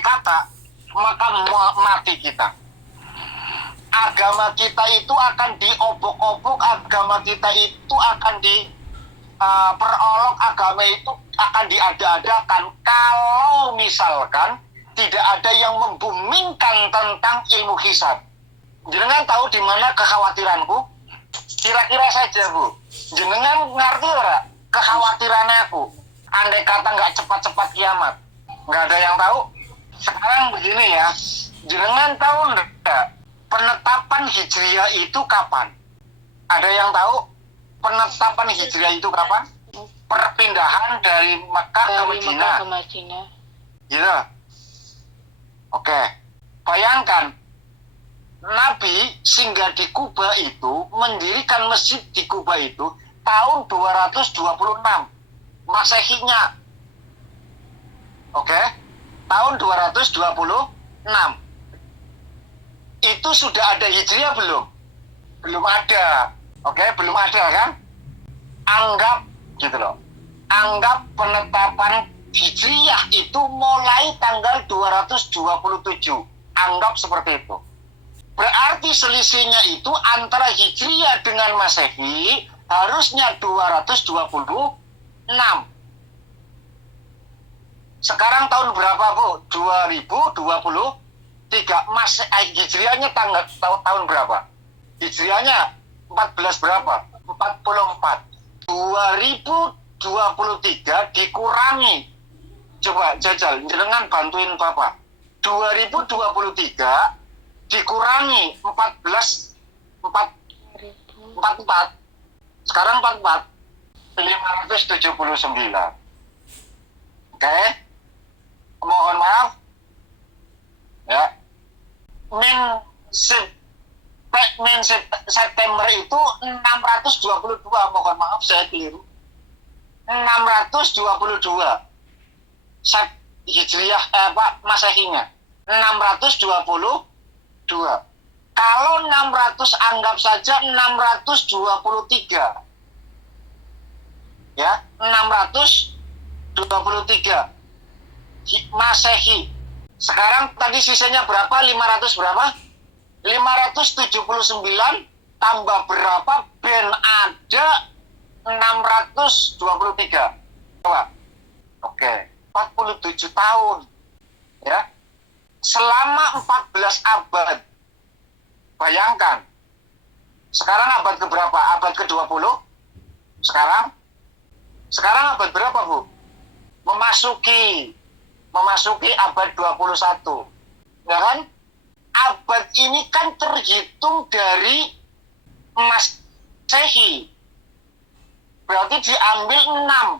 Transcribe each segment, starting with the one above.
andai kata, maka mati kita. Agama kita itu akan diobok-obok, agama kita itu akan diperolok, agama itu akan diada-adakan kalau misalkan tidak ada yang membumingkan tentang ilmu hisab. Jenengan tahu di mana kekhawatiranku? Kira-kira saja, Bu. Jenengan ngerti ora kekhawatirannya aku? Andai kata nggak cepat-cepat kiamat, nggak ada yang tahu. Sekarang begini ya, jenengan tahu nggak penetapan Hijriah itu kapan? Ada yang tahu penetapan Hijriah itu kapan? Perpindahan dari Mekah ke Madinah. Gitu. Oke. Bayangkan Nabi singgah di Kuba itu, mendirikan masjid di Kuba itu tahun 226 Masehinya. Oke. Tahun 226. Itu sudah ada Hijriah belum? Belum ada. Oke, belum ada kan? Anggap gitu loh. Anggap penetapan Hijriah itu mulai tanggal 227. Anggap seperti itu. Berarti selisihnya itu antara Hijriah dengan Masehi harusnya 226. Sekarang tahun berapa, Bu? 2023. Hijriahnya tahun berapa? Hijriahnya 14 berapa? 44. 2023 dikurangi. Coba jajal, jangan bantuin Bapak. 2023 dikurangi 44. Sekarang 44. 579. Oke. Mohon maaf. Ya. September itu 622. Mohon maaf saya keliru. 622. Hijriah Masehinya 622. Kalau 600 anggap saja 623. Ya, 623 Masehi. Sekarang tadi sisanya berapa? 500 berapa? 579 tambah berapa? Ben ada 623. Coba. Oke. 47 tahun. Ya. Selama 14 abad. Bayangkan. Sekarang abad keberapa? Abad ke-20? Sekarang abad berapa, Bu? Memasuki abad 21. Ya kan? Abad ini kan terhitung dari Masehi. Berarti diambil 6.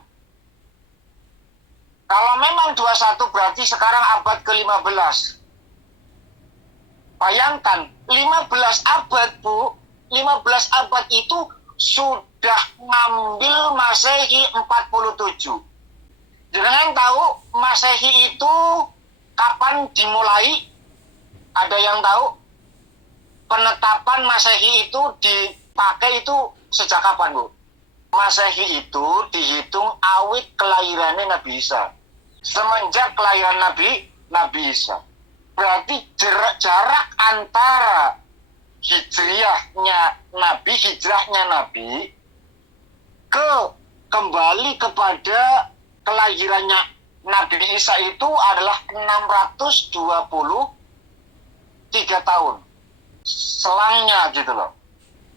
Kalau memang 21 berarti sekarang abad ke-15. Bayangkan, 15 abad, Bu. 15 abad itu sudah ngambil Masehi 47. Jangan tahu Masehi itu kapan dimulai? Ada yang tahu? Penetapan Masehi itu dipakai itu sejak kapan, Bu? Masehi itu dihitung awit kelahirannya Nabi Isa. Semenjak kelahiran Nabi Isa. Berarti jarak antara hijrahnya Nabi kembali kepada kelahirannya Nabi Isa itu adalah 623 tahun. Selangnya gitu loh.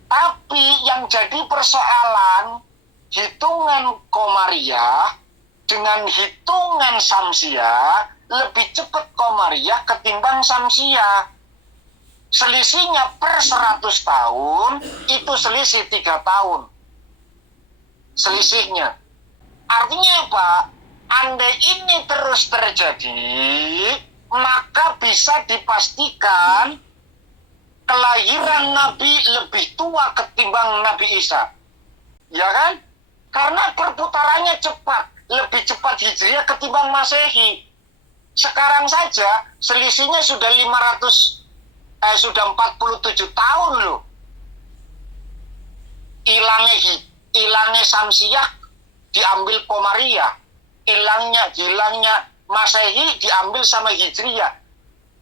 Tapi yang jadi persoalan hitungan Komariah dengan hitungan Samsiah lebih cepat Komariah ketimbang Samsiah. Selisihnya per 100 tahun itu selisih 3 tahun. Selisihnya. Artinya apa? Andai ini terus terjadi, maka bisa dipastikan kelahiran Nabi lebih tua ketimbang Nabi Isa. Ya kan? Karena perputarannya cepat. Lebih cepat Hijriah ketimbang Masehi. Sekarang saja selisihnya sudah 47 tahun loh. Hilangnya Samsiah diambil Komariah. Hilangnya Masehi diambil sama Hijriyah.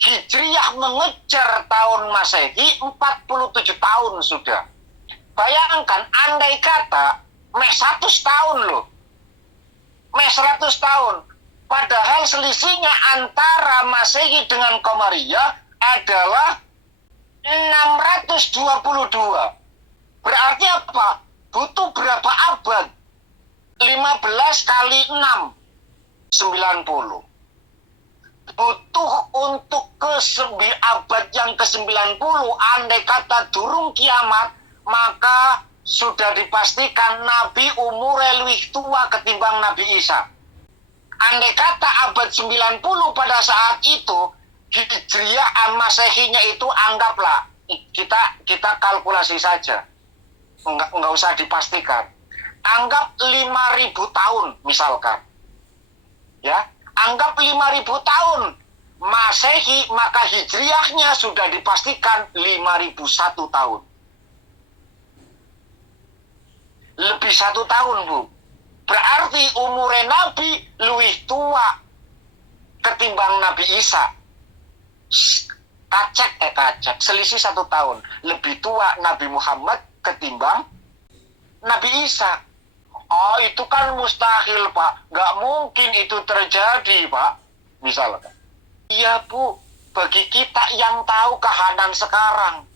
Hijriyah mengejar tahun Masehi 47 tahun sudah. Bayangkan, andai kata mes 100 tahun loh. Mes 100 tahun. Padahal selisihnya antara Masehi dengan Qamariyah adalah 622. Berarti apa? Butuh berapa abad? 15 kali 6, 90. Butuh untuk abad yang ke-90, andai kata durung kiamat, maka sudah dipastikan Nabi umurnya lebih tua ketimbang Nabi Isa. Andai kata abad 90 pada saat itu, Hijriyah Masehinya itu anggaplah, kita kalkulasi saja. Enggak usah dipastikan. Anggap 5.000 tahun misalkan. Ya, anggap 5.000 tahun Masehi, maka Hijriyahnya sudah dipastikan 5.001 tahun. Lebih 1 tahun, Bu. Berarti umurnya Nabi lebih tua ketimbang Nabi Isa. Kacek, selisih 1 tahun. Lebih tua Nabi Muhammad ketimbang Nabi Isa. Oh, itu kan mustahil, Pak. Nggak mungkin itu terjadi, Pak. Misalkan. Iya, Bu. Bagi kita yang tahu keadaan sekarang.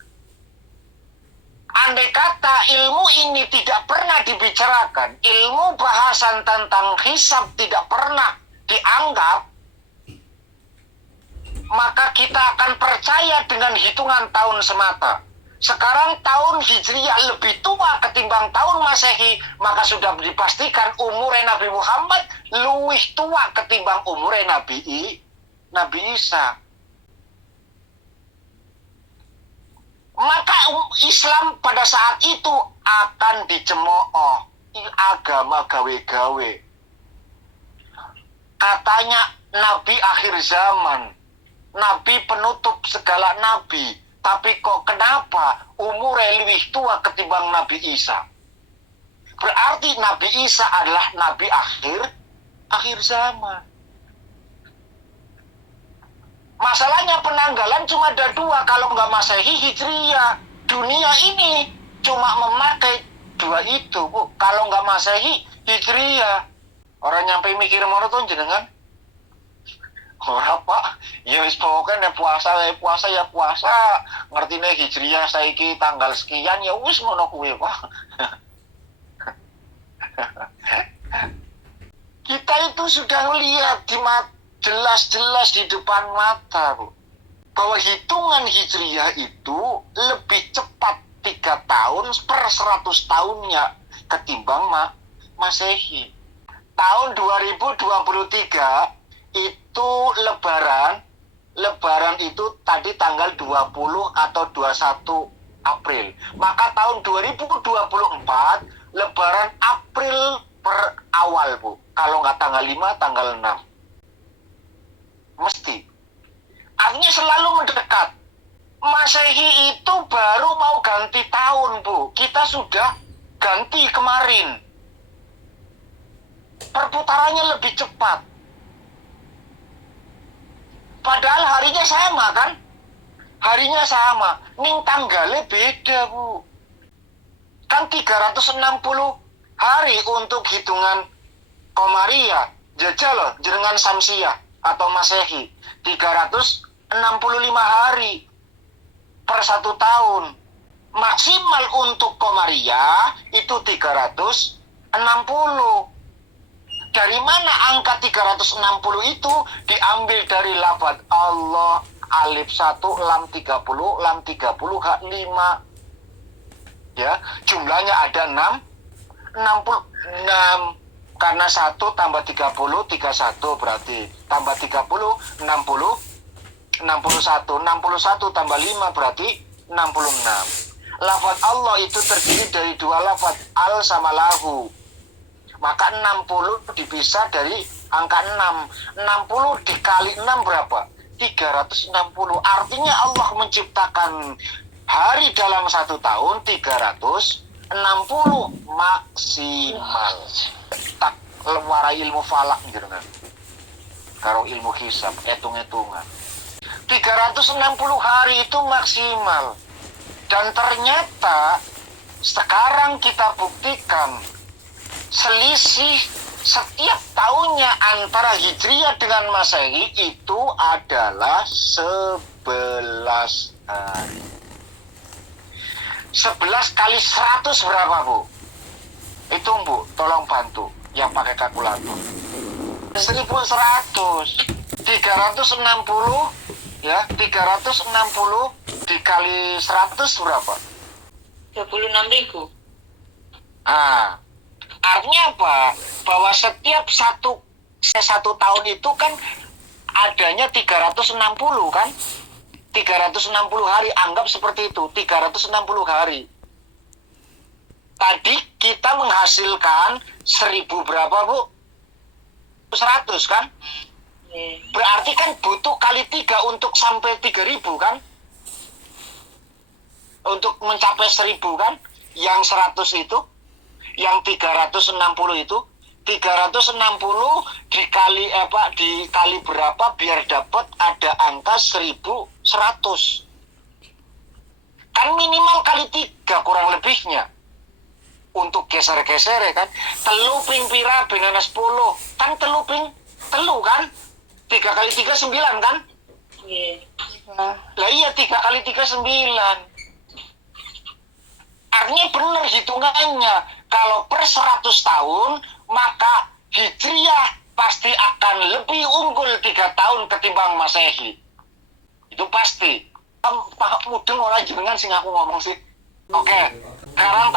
Andai kata ilmu ini tidak pernah dibicarakan, ilmu bahasan tentang hisab tidak pernah dianggap, maka kita akan percaya dengan hitungan tahun semata. Sekarang tahun Hijriyah lebih tua ketimbang tahun Masehi, maka sudah dipastikan umurnya Nabi Muhammad lebih tua ketimbang umurnya Nabi Isa. Maka Islam pada saat itu akan dicemooh, agama gawe-gawe. Katanya Nabi akhir zaman, Nabi penutup segala nabi. Tapi kok kenapa umurnya lebih tua ketimbang Nabi Isa? Berarti Nabi Isa adalah Nabi akhir zaman. Masalahnya penanggalan cuma ada 2, kalau nggak Masehi, Hijriyah. Dunia ini cuma memakai 2 itu, Bu. Kalau nggak Masehi, Hijriyah. Orang nyampe mikir mono tuh jenengan. Ora, Pak. Ya wis pokoknya puasa ya puasa. Ngertine Hijriyah saiki tanggal sekian ya wis ngono kuwi, Pak. Kita itu sudah lihat jelas-jelas di depan mata, Bu, bahwa hitungan Hijriyah itu lebih cepat 3 tahun per 100 tahunnya ketimbang Masehi. Tahun 2023 itu Lebaran itu tadi tanggal 20 atau 21 April. Maka tahun 2024 Lebaran April per awal, Bu. Kalau nggak tanggal 5, tanggal 6. Mesti. Artinya selalu mendekat. Masehi itu baru mau ganti tahun, Bu. Kita sudah ganti kemarin. Perputarannya lebih cepat. Padahal harinya sama, kan? Harinya sama. Ning tanggalnya beda, Bu. Kan 360 hari untuk hitungan Qamariyah. Jajal loh, jenengan Samsiyah atau Masehi, 365 hari per 1 tahun. Maksimal untuk Qamariyah itu 360. Dari mana angka 360 itu? Diambil dari lafaz Allah, alif 1, lam 30, lam 30, hak 5. Ya, jumlahnya ada 66. Karena 1 tambah 30, 31 berarti. Tambah 30, 60, 61. 61 tambah 5 berarti 66. Lafaz Allah itu terdiri dari 2 lafaz, al sama lahu. Maka 60 dipisah dari angka 6. 60 dikali 6 berapa? 360. Artinya Allah menciptakan hari dalam 1 tahun 360 maksimal. Tak warai ilmu falak gitu kan. karo ilmu hisab, hitung-hitungan. 360 hari itu maksimal. Dan ternyata sekarang kita buktikan selisih setiap tahunnya antara Hijriah dengan Masehi itu adalah 11 hari. 11 kali 100 berapa, Bu? Hitung, Bu, tolong bantu yang pakai kalkulator. 1100. 360 ya, 360 dikali 100 berapa? 26.000. Artinya apa? Bahwa setiap satu tahun itu kan adanya 360 kan? 360 hari, anggap seperti itu, 360 hari. Tadi kita menghasilkan 1000 berapa, Bu? 100 kan? Berarti kan butuh kali 3 untuk sampai 3000 kan? Untuk mencapai 1000 kan? Yang 100 itu, yang 360 itu, 360 dikali berapa biar dapat ada angka 1100. Kan minimal kali 3 kurang lebihnya. Untuk geser-geser ya kan. Telu ping pira benana 10. Kan telu kan? 3 kali 3 9 kan? Iya. Lah iya 3 kali 3 9. Artinya benar hitungannya. Kalau per 100 tahun, maka Hijriah pasti akan lebih unggul 3 tahun ketimbang Masehi. Itu pasti. Pak mudeng orang jenengan sing aku ngomong sih. Oke. Sekarang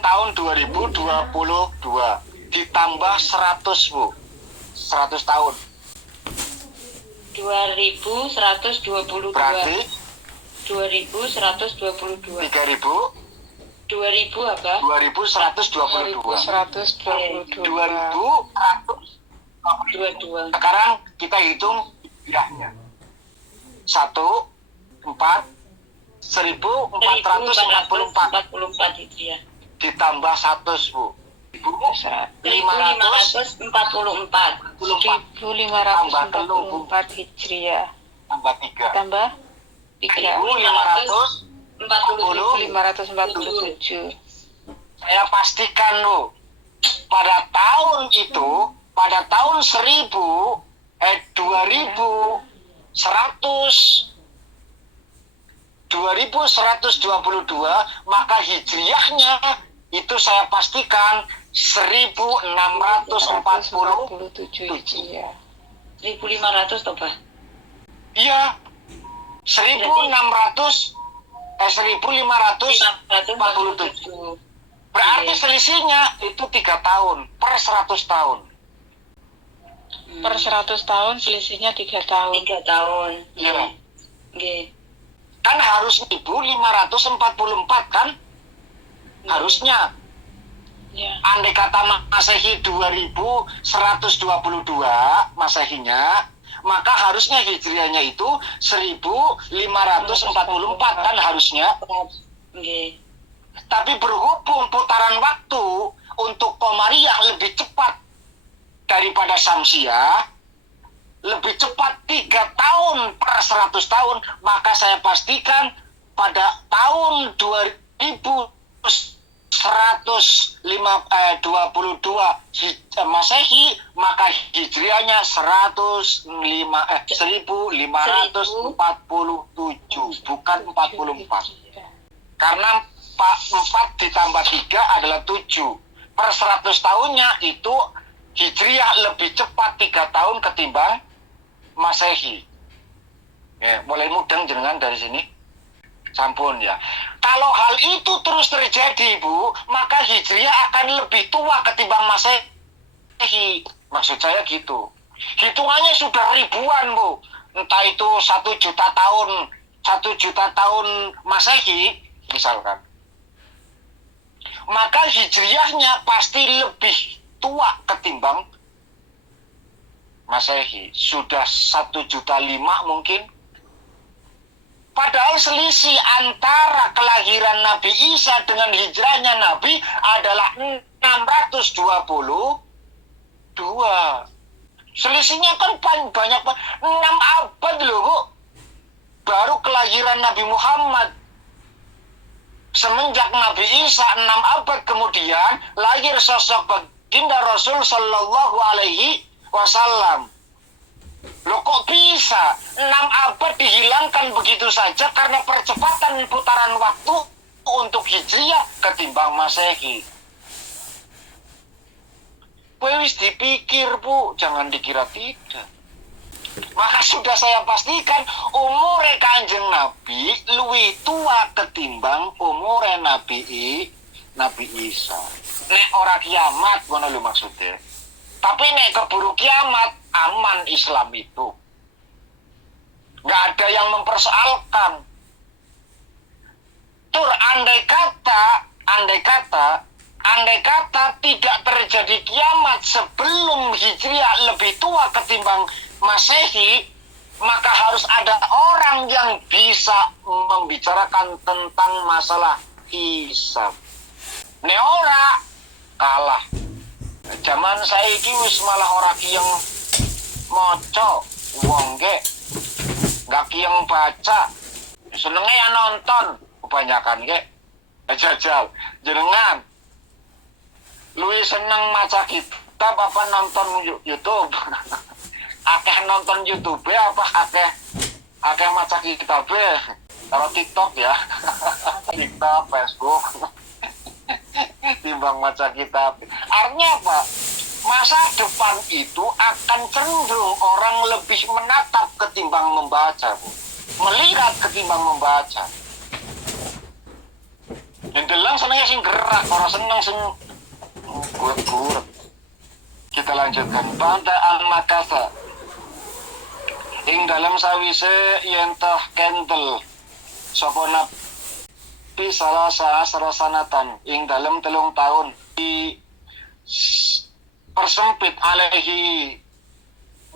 tahun 2022 ditambah 100, Bu. 100 tahun. 2122. Berarti 2122. 3000 2000 apa? 2122. 22. Sekarang kita hitung hijriahnya. 1444 Hijriah. ditambah 100, Bu. 1544. 1544 Hijriah tambah 3. tambah 3 547. 547. Saya pastikan, Bu, pada tahun itu, pada tahun 2122, maka hijriahnya itu saya pastikan 1647. Hijriah. 1500 toh, Pak? Iya. 1547. Berarti selisihnya itu 3 tahun per 100 tahun. Per 100 tahun selisihnya 3 tahun. 3 tahun. Iya. Nggih. Kan harus 1544 kan? Harusnya. Ya. Andai kata Masehi 2122 Masehinya, maka harusnya Hijriahnya itu 1544 kan harusnya. Nggih. Tapi berhubung putaran waktu untuk Qamariyah lebih cepat daripada Syamsiah, lebih cepat 3 tahun per 100 tahun, maka saya pastikan pada tahun 2122 Masehi, maka Hijriahnya 1547, bukan 44. Karena 4 ditambah 3 adalah 7. Per 100 tahunnya itu Hijriah lebih cepat 3 tahun ketimbang Masehi. Ya, mulai mudeng jenengan dari sini. Sampun ya. Kalau hal itu terus terjadi, Bu, maka Hijriah akan lebih tua ketimbang Masehi. Maksud saya gitu. Hitungannya sudah ribuan, Bu. Entah itu 1 juta tahun Masehi, misalkan. Maka Hijriahnya pasti lebih tua ketimbang Masehi. Sudah 1,5 juta mungkin. Padahal selisih antara kelahiran Nabi Isa dengan hijrahnya Nabi adalah 620 2. Selisihnya kan banyak, 6 abad loh, Bu. Baru kelahiran Nabi Muhammad. Semenjak Nabi Isa 6 abad kemudian lahir sosok baginda Rasul Sallallahu Alaihi Wasallam. Loh kok bisa 6 abad dihilangkan begitu saja karena percepatan putaran waktu untuk Hijriah ketimbang Masehi? Wis dipikir, Bu, jangan dikira tidak. Maka sudah saya pastikan umur Kanjeng Nabi luwih tua ketimbang umur Nabi Isa. Nek ora kiamat ngono lho maksudnya. Tapi nek keburu kiamat aman Islam itu. Nggak ada yang mempersoalkan. Tur andai kata tidak terjadi kiamat sebelum Hijriah lebih tua ketimbang Masehi, maka harus ada orang yang bisa membicarakan tentang masalah hisab. Neora kalah. Zaman saiki wis malah ora kiyeng maca wong nggak kiyeng baca. Senenge ya nonton kebanyakan jajal jenengan. Luwih seneng maca kitab apa nonton YouTube? Akeh nonton YouTube apa akeh maca kitab karo TikTok ya. TikTok, Facebook. Timbang maca kitab. Artinya apa? Masa depan itu akan cenderung orang lebih menatap ketimbang membaca, Bu. Melihat ketimbang membaca. Yang delang senengnya sing gerak, orang seneng sing gurat-gurat. Kita lanjutkan. Banta al-makasa. Ing dalam sawise yentah kendel sapa nabi salasa sanatan ing dalam 3 tahun di persempit alaihi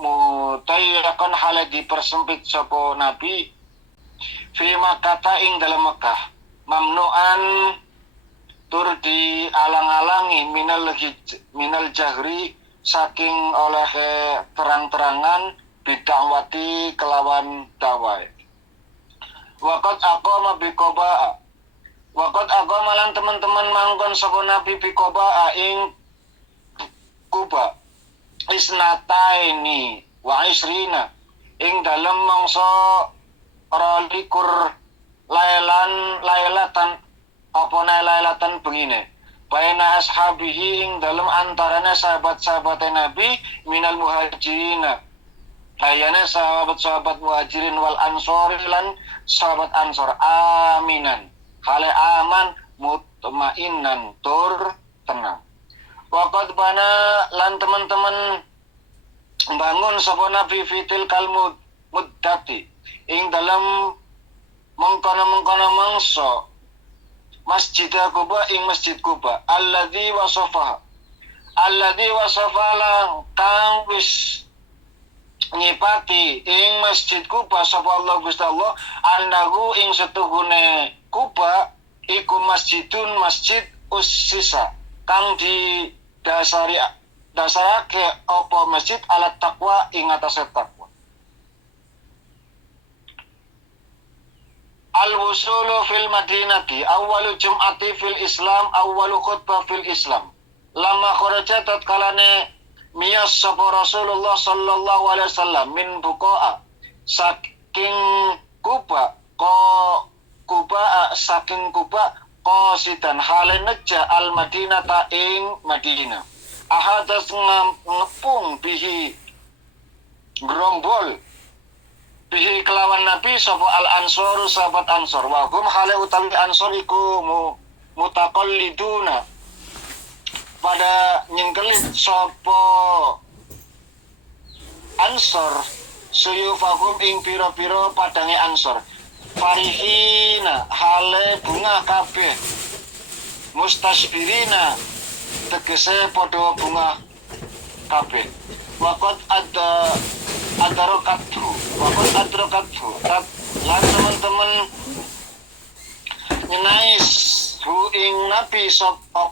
mutayyakan hale dipersempit sapa nabi fi Makkah ing dalam Mekah mamnuan tur di alang-alangi minal jahri saking oleh terang-terangan bid'awati kelawan dawai. Waqad aqama biqoba. Waqad aqama lan teman-teman mangkon sapa nabi biqoba ing Kuba. Isnataini wa isrina ing dalem mangsa 22 lailatan apa lailatan bengine. Baina ashabihi ing dalem antarane sahabat-sahabat Nabi minal muhajirina. Ayana sahabat-sahabat muhajirin wal ansori lan sahabat ansor aminan hale aman mutmainan tur tenang. Waqad bana lan teman-teman bangun sapa nabi fitil kalmud muddati ing dalam mengkono mangsa Masjid Quba ing Masjid Quba alladzi wasafa lang kang wis nyipati ing Masjid Quba sapa Allah Gusti Allah annahu ing setuhune Quba iku masjid ussisa kang di dasarake apa masjid alat takwa ing atase takwa. Al-wusulu fil madinati awwalu jum'ati fil Islam awwalu khutbah fil Islam. Lama kharaja tatkalane miyas sapa Rasulullah sallallahu alaihi wasallam min buqa'a saking Kuba saking Kuba qasidan hale neja al Madinata ing Madinah ahadas ngepung bihi grombol bihi kelawan Nabi sapa al ansor sahabat ansor wa hum hale utawi ansor iku mutaqalliduna pada nyengkelit sopo ansor suyufahum ing piro-piro padange ansor farihina hale bunga kabeh mustasbirina tegese podo bunga kabeh wakot adrokatu lan teman-teman nyenais hu ing nabi sopo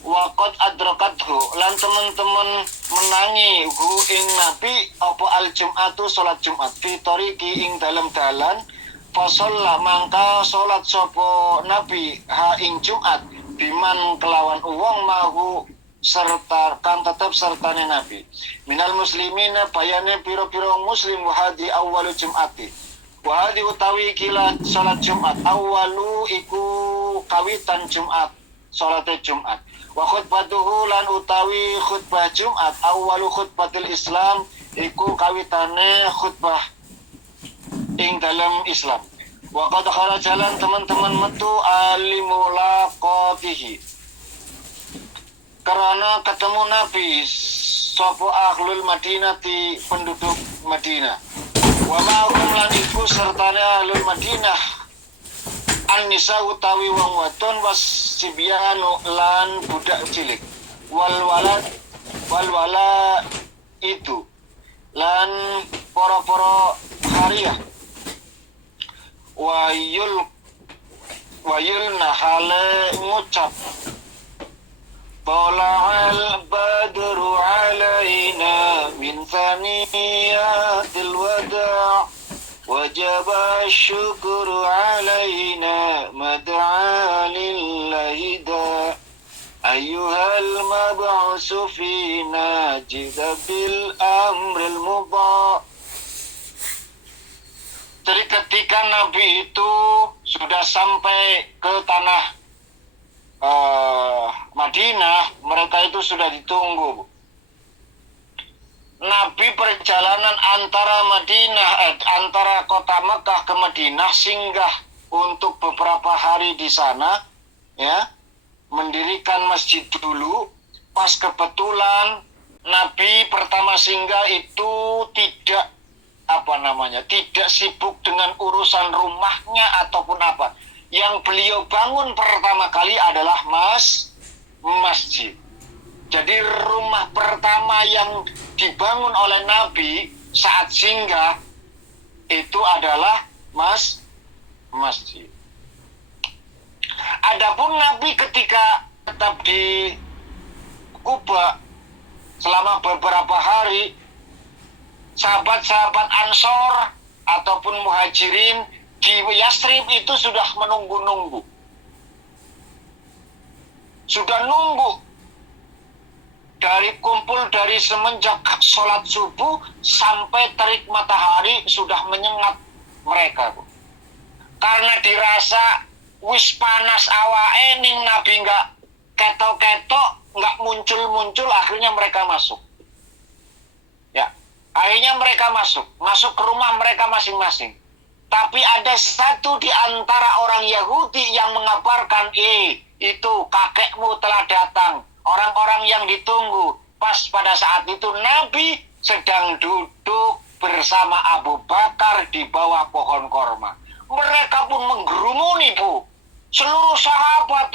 Waqad adrakathu lan teman-teman menangi hu ing nabi apa al jum'atu salat Jumat fi tariqi ing dalam dalan fasalla mangka salat sapa nabi ha ing Jumat biman kelawan wong mahu serta kan tetap sertane nabi minal muslimina bayane piro-piro muslim wahadi awwalu Jum'ati wahadi utawi kila salat Jumat awwalu iku kawitan Jumat salate Jumat wa khutbatuhu lan utawi khutbah Jumat awwalu khutbatil Islam iku kawitane khutbah ing dalam Islam wa qad kharajalan teman-teman metu alimulaqatihi karena ketemu Nabi sapa ahlul Madinati penduduk Madinah wa ma'hum lan iku sertane ahlul Madinah An-nisa utawi wong wadon wasibyanu lan budak cilik wal wala itu lan para-para hariyah wayul nahale ngucap Tala'al badru alaina min thaniyatil wada' وجب الشكر علينا مدعا لله دا أيها المبعوث فينا جد بالأمر المضاع. Jadi ketika Nabi itu sudah sampai ke tanah Madinah, mereka itu sudah ditunggu. Nabi perjalanan antara kota Mekah ke Madinah singgah untuk beberapa hari di sana, ya, mendirikan masjid dulu. Pas kebetulan Nabi pertama singgah itu tidak tidak sibuk dengan urusan rumahnya ataupun apa. Yang beliau bangun pertama kali adalah masjid. Jadi rumah pertama yang dibangun oleh Nabi saat singgah itu adalah masjid. Adapun Nabi ketika tetap di Kuba selama beberapa hari, sahabat-sahabat Ansor ataupun Muhajirin di Yastrib itu sudah menunggu-nunggu. Sudah nunggu dari semenjak sholat subuh sampai terik matahari sudah menyengat mereka, Bu. Karena dirasa wis panas awake ning Nabi nggak ketok-ketok, nggak muncul-muncul, akhirnya mereka masuk. Ya, akhirnya mereka masuk ke rumah mereka masing-masing. Tapi ada satu di antara orang Yahudi yang mengabarkan, itu kakekmu telah datang. Orang-orang yang ditunggu. Pas pada saat itu Nabi sedang duduk bersama Abu Bakar di bawah pohon korma. Mereka pun menggerumuni, Bu. Seluruh sahabat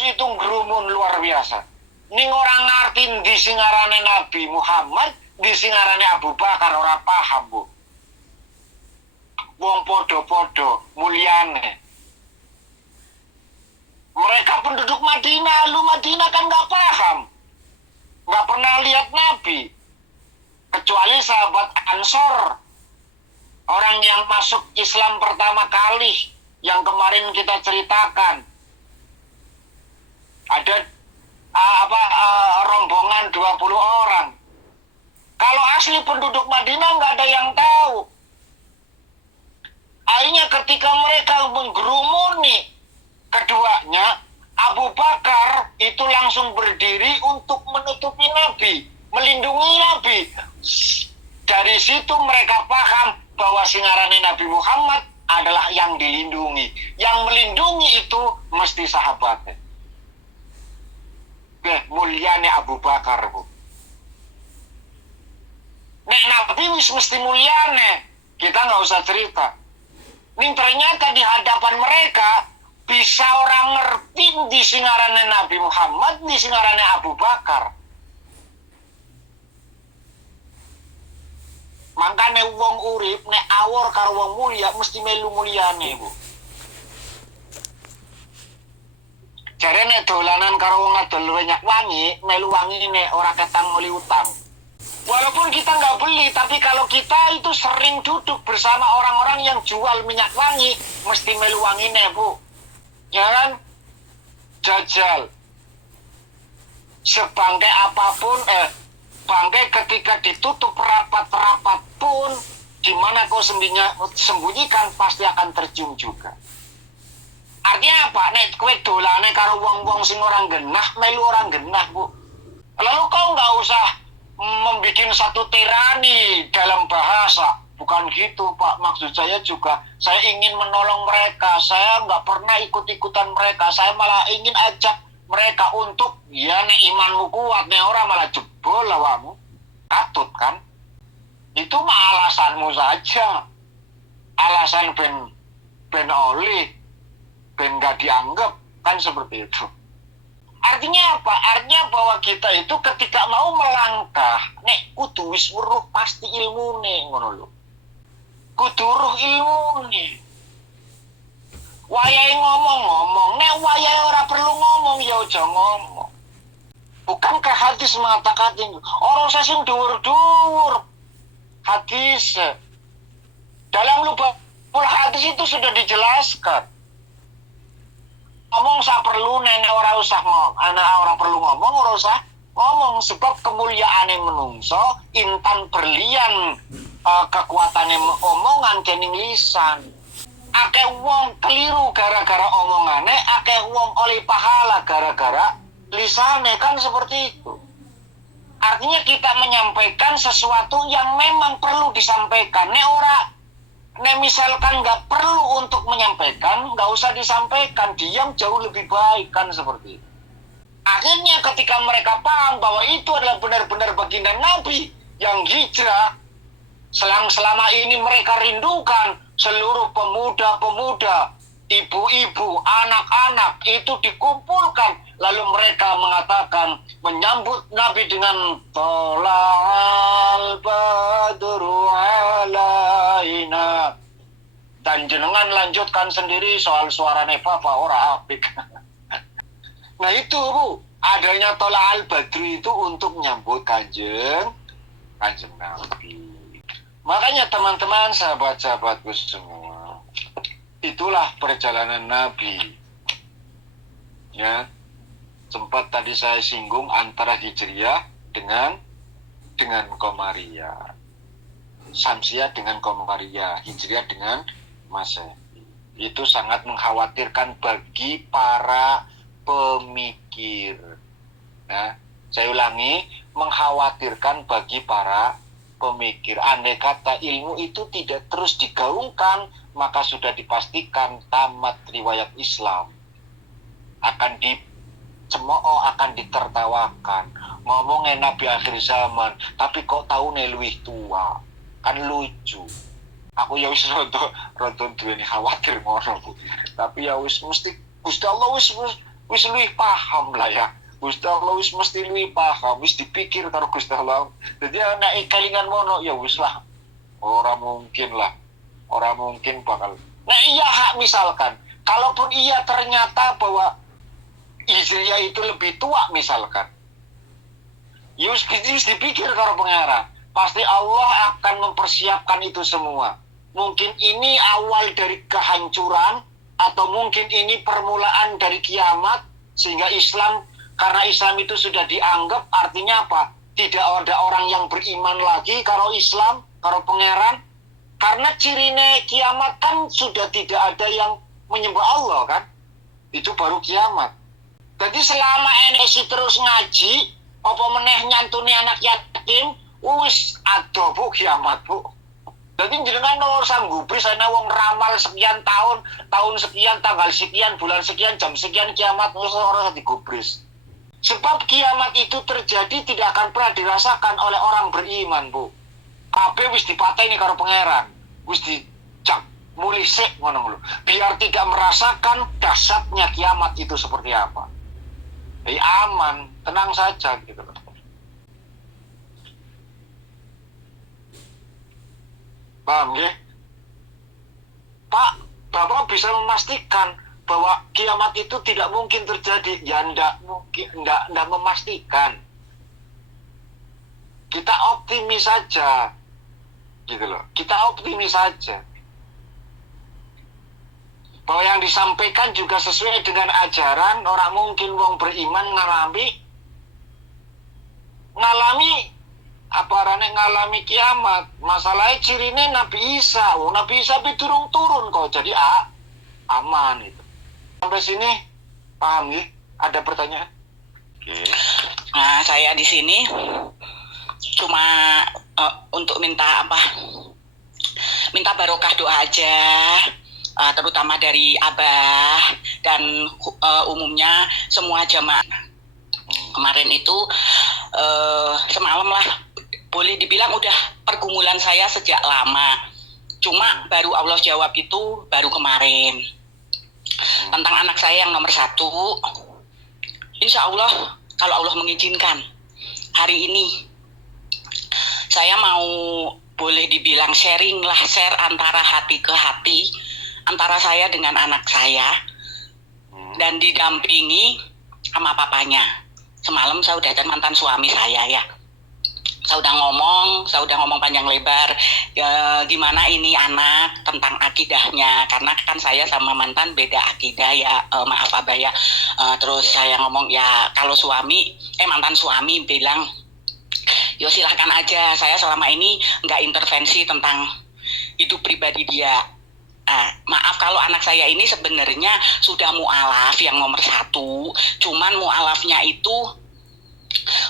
itu gerumun luar biasa. Ning orang ngerti di singarane Nabi Muhammad, di singarane Abu Bakar ora paham, Bu. Wong podo-podo mulyane. Mereka penduduk Madinah, Madinah kan nggak paham, nggak pernah lihat Nabi, kecuali sahabat Ansor, orang yang masuk Islam pertama kali, yang kemarin kita ceritakan. Ada rombongan 20 orang. Kalau asli penduduk Madinah nggak ada yang tahu. Akhirnya ketika mereka menggerumuni keduanya, Abu Bakar itu langsung berdiri untuk menutupi Nabi, melindungi Nabi. Dari situ mereka paham bahwa singarane Nabi Muhammad adalah yang dilindungi. Yang melindungi itu mesti sahabatnya. Mulyane Abu Bakar, Bu. Nek Nabi wis mesti mulyane, kita nggak usah cerita. Nih ternyata di hadapan mereka bisa orang ngerti di singarane Nabi Muhammad, di singarane Abu Bakar. Makanya wong urip nek awor karo wong mulia mesti melu mulyane, Bu. Jare nek dolanan karo wong adol minyak wangi, melu wangi nek ora ketang muli utang. Walaupun kita nggak beli, tapi kalau kita itu sering duduk bersama orang-orang yang jual minyak wangi, mesti melu wangi nek, Bu. Ya kan? Jajal. Sebangkai apapun, bangkai ketika ditutup rapat-rapat pun, di mana kau sembunyikan pasti akan tercium juga. Artinya apa? Nek kowe dolane karo wong-wong sing orang genah, melu orang genah, Bu. Lalu kau nggak usah membuat satu tirani dalam bahasa. Bukan gitu, Pak. Maksud saya juga, saya ingin menolong mereka. Saya nggak pernah ikut-ikutan mereka. Saya malah ingin ajak mereka untuk, ya nek imanmu kuat, nek orang malah jebol awakmu. Katut kan? Itu mah alasanmu saja. Alasan ben oli, ben gak dianggap, kan seperti itu. Artinya apa? Artinya bahwa kita itu ketika mau melangkah, nek kudu wis weruh pasti ilmune ngono lho. Kudu weruh ilmune. Wayahe ngomong-ngomong, nek wayahe ora perlu ngomong ya aja ngomong. Bukankah hadis mengatakan ora usah sing dhuwur-dhuwur. Hadis dalam lubul hadis itu sudah dijelaskan. Ngomong sak perlu nenek ora usah ngomong, anak ora perlu ngomong, ora usah ngomong sebab kemuliaane menungso intan berlian kekuatane omongan kening lisan. Akeh wong keliru gara-gara omongane, akeh wong oleh pahala gara-gara lisane, kan seperti itu. Artinya kita menyampaikan sesuatu yang memang perlu disampaikan. Nek misalkan nggak perlu untuk menyampaikan, nggak usah disampaikan, diam jauh lebih baik, kan seperti itu. Akhirnya ketika mereka paham bahwa itu adalah benar-benar baginda Nabi yang hijrah, selama ini mereka rindukan seluruh pemuda-pemuda, ibu-ibu, anak-anak itu dikumpulkan, lalu mereka mengatakan, menyambut Nabi dengan Tola'al badru alaina. Dan jenengan lanjutkan sendiri soal suarane Bapak ora apik. Nah itu, Bu, adanya Tola'al badru itu untuk menyambut kanjeng Nabi. Makanya teman-teman, sahabat-sahabatku semua, itulah perjalanan Nabi. Ya, sempat tadi saya singgung antara Hijriyah dengan Qamariyah. Syamsiyah dengan Qamariyah, Hijriyah dengan Masehi. Itu sangat mengkhawatirkan bagi para pemikir. Nah, saya ulangi, mengkhawatirkan bagi para pemikir. Andai kata ilmu itu tidak terus digaungkan, maka sudah dipastikan tamat riwayat Islam. Akan dicemooh, akan ditertawakan. Ngomongin Nabi akhir zaman, tapi kok tahu luwih tua. Kan lucu. Aku ya wis rada duweni khawatir ngono, Bu. Tapi ya wis mesti Gusti Allah wis luwih paham lah ya. Gusti Allah wis mesti luwih paham, wis dipikir karo Gusti Allah. Jadi nek kelingan mono ya wis lah. Ora mungkin bakal. Nah iya hak misalkan, kalaupun iya ternyata bahwa Hijriyah itu lebih tua misalkan. Ya wis dipikir karo pangeran. Pasti Allah akan mempersiapkan itu semua. Mungkin ini awal dari kehancuran, atau mungkin ini permulaan dari kiamat, sehingga karena Islam itu sudah dianggap, artinya apa? Tidak ada orang yang beriman lagi karo Islam, karo pangeran. Karena cirine kiamat kan sudah tidak ada yang menyembah Allah kan? Itu baru kiamat. Jadi selama NSI terus ngaji, apa meneh nyantuni anak yatim, wis ado Bu kiamat, Bu. Jadi jenengan no sanggupri saya wong ramal sekian tahun sekian, tanggal sekian, bulan sekian, jam sekian kiamat, wis ora digubris. Sebab kiamat itu terjadi tidak akan pernah dirasakan oleh orang beriman, Bu. Kabeh wis dipateni karo pangeran. Wis dicak mulih sik ngono lho. Biar tidak merasakan dahsyatnya kiamat itu seperti apa. Jadi aman, tenang saja gitu loh. Paham ya? Pak, Bapak bisa memastikan bahwa kiamat itu tidak mungkin terjadi, ya ndak mungkin, ndak memastikan. Kita optimis saja, gitu loh. Kita optimis saja bahwa yang disampaikan juga sesuai dengan ajaran. Orang mungkin wong beriman ngalami kiamat. Masalahnya cirine Nabi Isa. Nabi Isa turun kok, jadi aman itu. Sampai sini paham nih? Ada pertanyaan? Oke. Nah, saya di sini cuma untuk minta barokah doa aja, terutama dari Abah dan umumnya semua jamaah. Kemarin itu semalam lah, boleh dibilang udah pergumulan saya sejak lama, cuma baru Allah jawab itu baru kemarin. Tentang anak saya yang nomor 1, insya Allah kalau Allah mengizinkan, hari ini saya mau, boleh dibilang share antara hati ke hati, antara saya dengan anak saya, dan didampingi sama papanya. Semalam saya udah mantan suami saya ya, saya udah ngomong panjang lebar, gimana ini anak tentang akidahnya, karena kan saya sama mantan beda akidah ya, maaf Abah ya. Terus saya ngomong ya, kalau mantan suami bilang, yo silahkan aja, saya selama ini nggak intervensi tentang hidup pribadi dia. Maaf kalau anak saya ini sebenarnya sudah mu'alaf yang nomor 1, cuman mu'alafnya itu,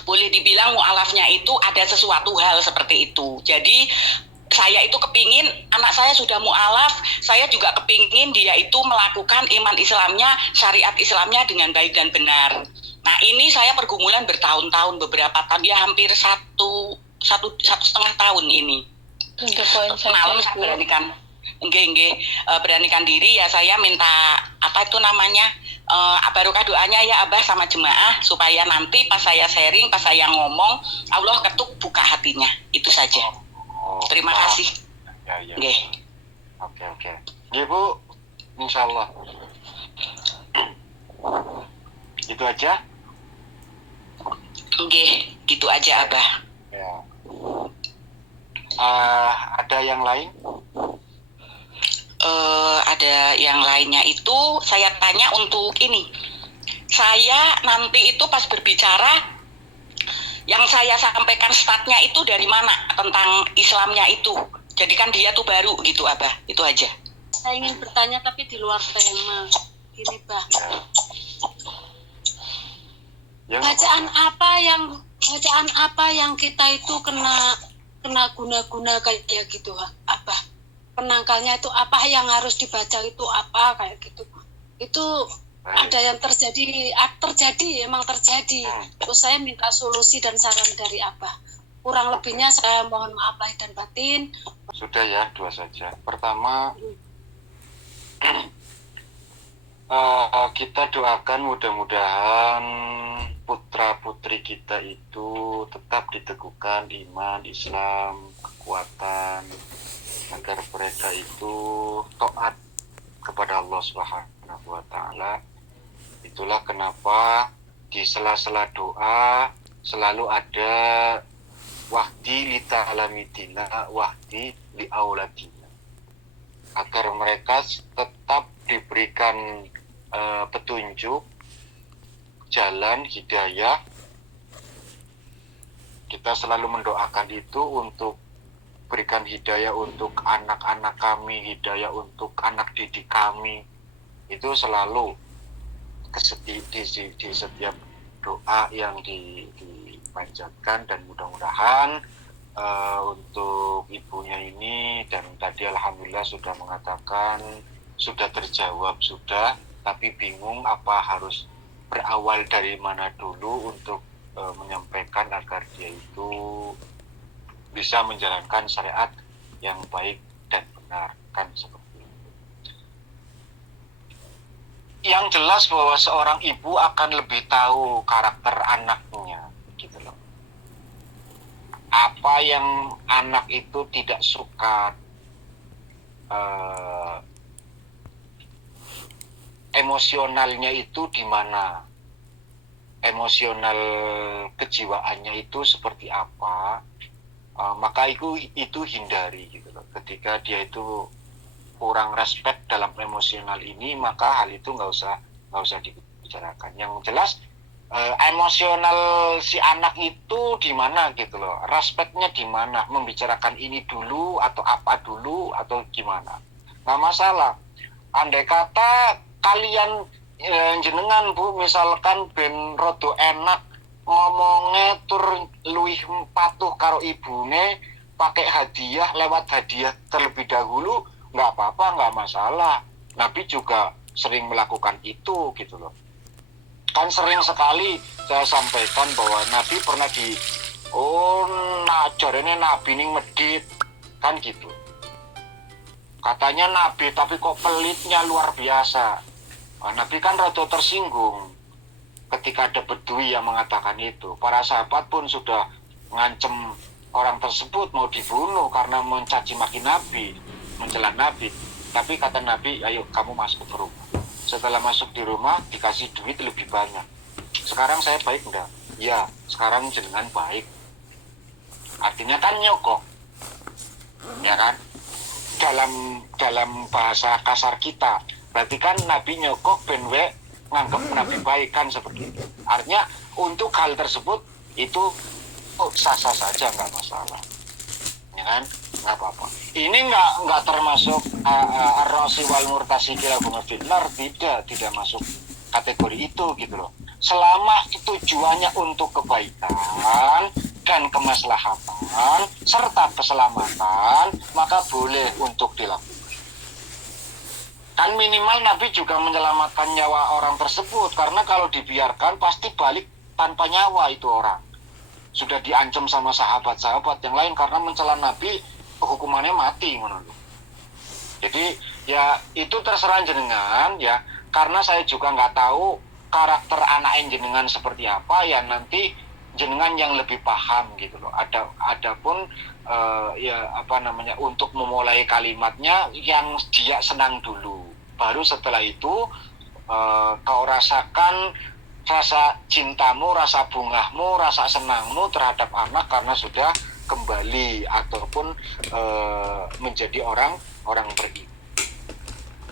boleh dibilang mu'alafnya itu ada sesuatu hal seperti itu. Jadi saya itu kepingin anak saya sudah mu'alaf, saya juga kepingin dia itu melakukan iman Islamnya, syariat Islamnya dengan baik dan benar. Nah ini saya pergumulan bertahun-tahun, beberapa tahun, ya hampir satu setengah tahun ini. Malam saya beranikan diri ya, saya minta barokah doanya ya Abah sama jemaah, supaya nanti pas saya sharing, pas saya ngomong, Allah ketuk buka hatinya. Itu saja. Terima kasih. Ya. Nggih. Oke. Nggih Bu, insyaallah. Itu aja. Nggih, gitu aja Abah. Ya. Ada yang lain? Ada yang lainnya itu saya tanya untuk ini. Saya nanti itu pas berbicara, yang saya sampaikan statnya itu dari mana tentang Islamnya itu. Jadi kan dia tuh baru gitu Abah. Itu aja. Saya ingin bertanya tapi di luar tema. Gini Bah. Ya, bacaan apa yang kita itu kena guna-guna kayak gitu Abah? Penangkalnya itu apa yang harus dibaca itu apa kayak gitu? Itu ada yang terjadi, emang terjadi. Terus saya minta solusi dan saran dari Abah. Kurang lebihnya saya mohon maaf lahir dan batin. Sudah ya, 2 saja. Pertama, kita doakan mudah-mudahan putra-putri kita itu tetap diteguhkan iman, Islam, kekuatan, agar mereka itu taat kepada Allah Subhanahu wa Ta'ala. Itulah kenapa di sela-sela doa selalu ada wahdi li ta'lamidina, wahdi li auladina, agar mereka tetap diberikan petunjuk, jalan hidayah. Kita selalu mendoakan itu untuk berikan hidayah untuk anak-anak kami, hidayah untuk anak didik kami. Itu selalu di setiap doa yang dipanjatkan, dan mudah-mudahan untuk ibunya ini, dan tadi alhamdulillah sudah mengatakan sudah terjawab, tapi bingung apa harus berawal dari mana dulu untuk menyampaikan agar dia itu bisa menjalankan syariat yang baik dan benar, kan seperti itu. Yang jelas bahwa seorang ibu akan lebih tahu karakter anaknya, gitu loh. Apa yang anak itu tidak suka, emosionalnya itu di mana, emosional kejiwaannya itu seperti apa, maka itu hindari gitu loh. Ketika dia itu kurang respect dalam emosional ini, maka hal itu nggak usah dibicarakan. Yang jelas emosional si anak itu di mana gitu loh, respectnya di mana, membicarakan ini dulu atau apa dulu atau gimana, nggak masalah. Andai kata kalian jenengan Bu misalkan ben rodo enak ngomongnya tur luwih patuh karo ibune, pakai hadiah, lewat hadiah terlebih dahulu, nggak apa-apa, nggak masalah. Nabi juga sering melakukan itu gitu loh. Kan sering sekali saya sampaikan bahwa Nabi pernah jarene Nabi ning medit kan gitu. Katanya Nabi tapi kok pelitnya luar biasa. Nabi kan rada tersinggung ketika ada bedui yang mengatakan itu. Para sahabat pun sudah ngancem orang tersebut mau dibunuh karena mencaci maki Nabi, mencela Nabi. Tapi kata Nabi, ayo kamu masuk ke rumah. Setelah masuk di rumah dikasih duit lebih banyak. Sekarang saya baik enggak? Ya, sekarang jenengan baik. Artinya kan nyokok, ya kan? Dalam bahasa kasar kita, berarti kan Nabi nyokok benwe nganggap Nabi baik kan seperti itu. Artinya untuk hal tersebut itu sah-sah saja, nggak masalah, ya kan? Nggak apa-apa. Ini nggak termasuk ar-rasi wal murtasi kilahuma finnar, tidak masuk kategori itu gitu loh. Selama itu tujuannya untuk kebaikan dan kemaslahatan serta keselamatan, maka boleh untuk dilakukan. Kan minimal Nabi juga menyelamatkan nyawa orang tersebut, karena kalau dibiarkan pasti balik tanpa nyawa itu orang. Sudah diancam sama sahabat-sahabat yang lain karena mencela Nabi, hukumannya mati menurut. Jadi ya itu terserah jenengan ya, karena saya juga nggak tahu karakter anak jenengan seperti apa, ya nanti jenengan yang lebih paham gitu loh. Adapun untuk memulai kalimatnya yang dia senang dulu, baru setelah itu kau rasakan rasa cintamu, rasa bungahmu, rasa senangmu terhadap anak karena sudah kembali ataupun menjadi orang beriman.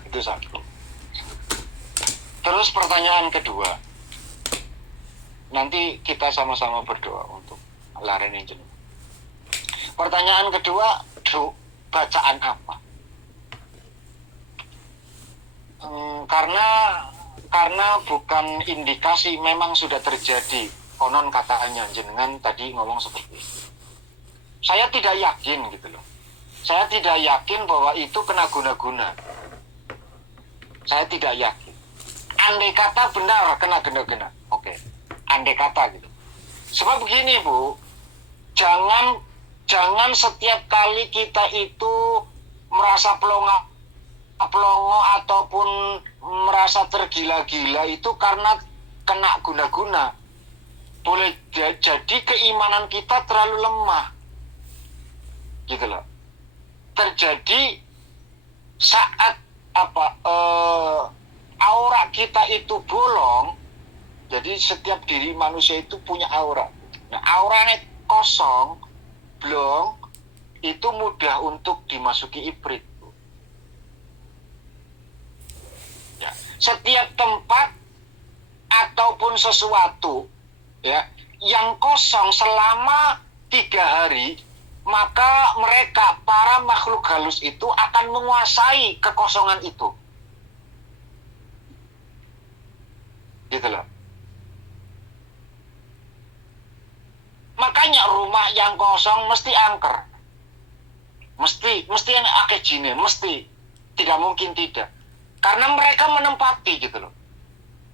Itu satu. Terus pertanyaan kedua, nanti kita sama-sama berdoa untuk lareni jenengan. Pertanyaan kedua, bacaan apa? Karena bukan indikasi, memang sudah terjadi. Konon katanya jenengan tadi ngomong seperti itu. Saya tidak yakin gitu loh. Saya tidak yakin bahwa itu kena guna-guna. Saya tidak yakin. Andai kata benar kena guna-guna, oke. Andai kata gitu. Sebab begini Bu, jangan setiap kali kita itu merasa pelongo ataupun merasa tergila-gila itu karena kena guna-guna. Boleh jadi keimanan kita terlalu lemah, gitu loh. Terjadi saat aura kita itu bolong. Jadi setiap diri manusia itu punya aura. Nah, auranya kosong, blong, itu mudah untuk dimasuki ibrit. Ya, setiap tempat ataupun sesuatu ya yang kosong selama 3 hari, maka mereka para makhluk halus itu akan menguasai kekosongan itu. Gitu loh. Makanya rumah yang kosong mesti angker. Mesti yang akeh jine, mesti. Tidak mungkin tidak. Karena mereka menempati gitu loh.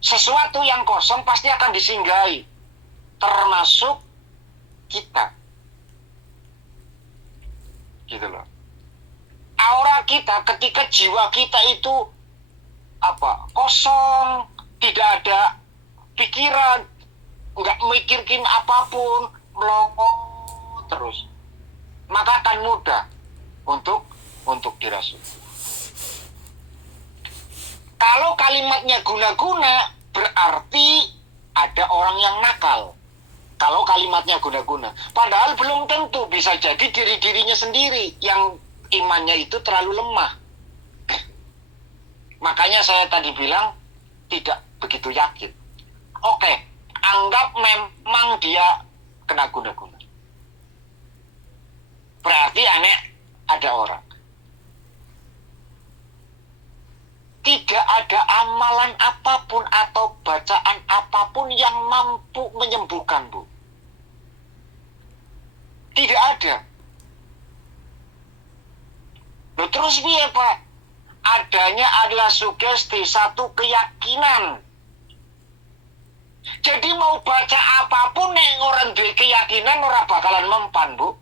Sesuatu yang kosong pasti akan disinggahi. Termasuk kita. Gitu loh. Aura kita ketika jiwa kita itu kosong, tidak ada pikiran, nggak mikirin apapun, melongo terus, maka akan mudah untuk dirasuki. Kalau kalian kalimatnya guna-guna, berarti ada orang yang nakal. Kalau kalimatnya guna-guna. Padahal belum tentu, bisa jadi diri-dirinya sendiri yang imannya itu terlalu lemah. Makanya saya tadi bilang tidak begitu yakin. Oke, anggap memang dia kena guna-guna. Berarti aneh ada orang. Tidak ada amalan apapun atau bacaan apapun yang mampu menyembuhkan, Bu. Tidak ada. Loh, terus piye, Pak? Adanya adalah sugesti, satu keyakinan. Jadi mau baca apapun nek orang duwe keyakinan ora bakalan mempan, Bu.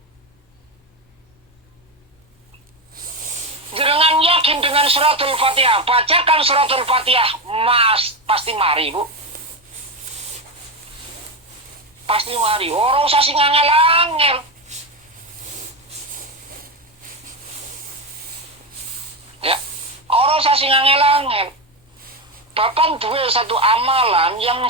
Jenengan yakin dengan suratul Fatihah, bacakan suratul Fatihah, Mas, pasti mari, Bu. Pasti mari. Ora usah sing angel-angel. Ya, ora usah sing angel-angel. Bapak duwe satu amalan yang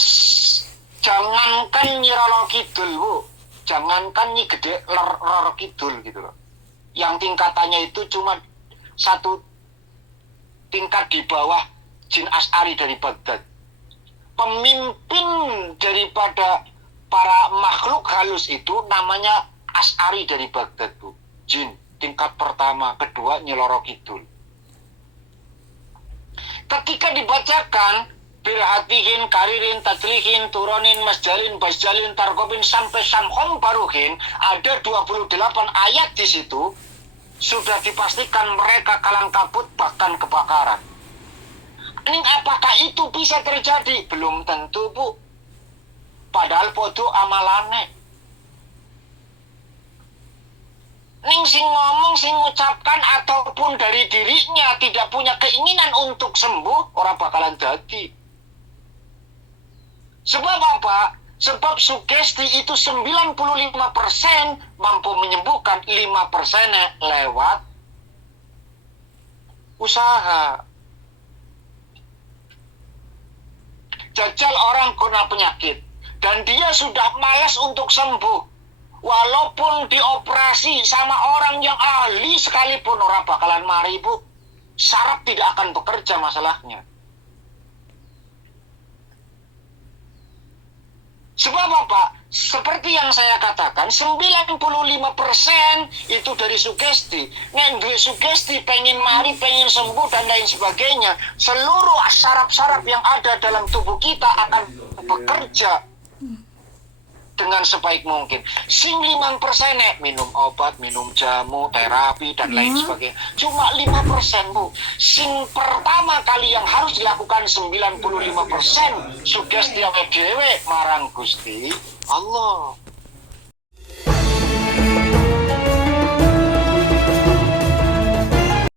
jangankan Nyi Roro Kidul, Bu. Jangankan Nyi Gede Roro Kidul gitu loh. Yang tingkatannya itu cuma satu tingkat di bawah Jin Asy'ari dari Baghdad. Pemimpin daripada para makhluk halus itu namanya Asy'ari dari Baghdad, Bu. Jin tingkat pertama, kedua Nyi Roro Kidul. Ketika dibacakan birhatihin, karirin, tadlihin, turonin, masjalin, basjalin, tarkobin sampai samhom baruhin, ada 28 ayat di situ. Sudah dipastikan mereka kalang kabut bahkan kebakaran. Ini apakah itu bisa terjadi? Belum tentu, Bu. Padahal podo amalane. Ning sing ngomong, sing ngucapkan ataupun dari dirinya tidak punya keinginan untuk sembuh, orang bakalan jadi. Sebab apa? Sebab sugesti itu 95% mampu menyembuhkan, 5% lewat usaha. Jajal orang kena penyakit dan dia sudah malas untuk sembuh. Walaupun dioperasi sama orang yang ahli sekalipun orang bakalan mari, Bu. Saraf tidak akan bekerja masalahnya. Sebab apa? Seperti yang saya katakan, 95% itu dari sugesti. Nek duwe sugesti, pengen mari, pengen sembuh, dan lain sebagainya. Seluruh saraf-saraf yang ada dalam tubuh kita akan bekerja dengan sebaik mungkin. Sing 5% minum obat, minum jamu, terapi, dan lain sebagainya. Cuma 5%, Bu. Sing pertama kali yang harus dilakukan 95% sugesti awake dhewe marang Gusti Allah.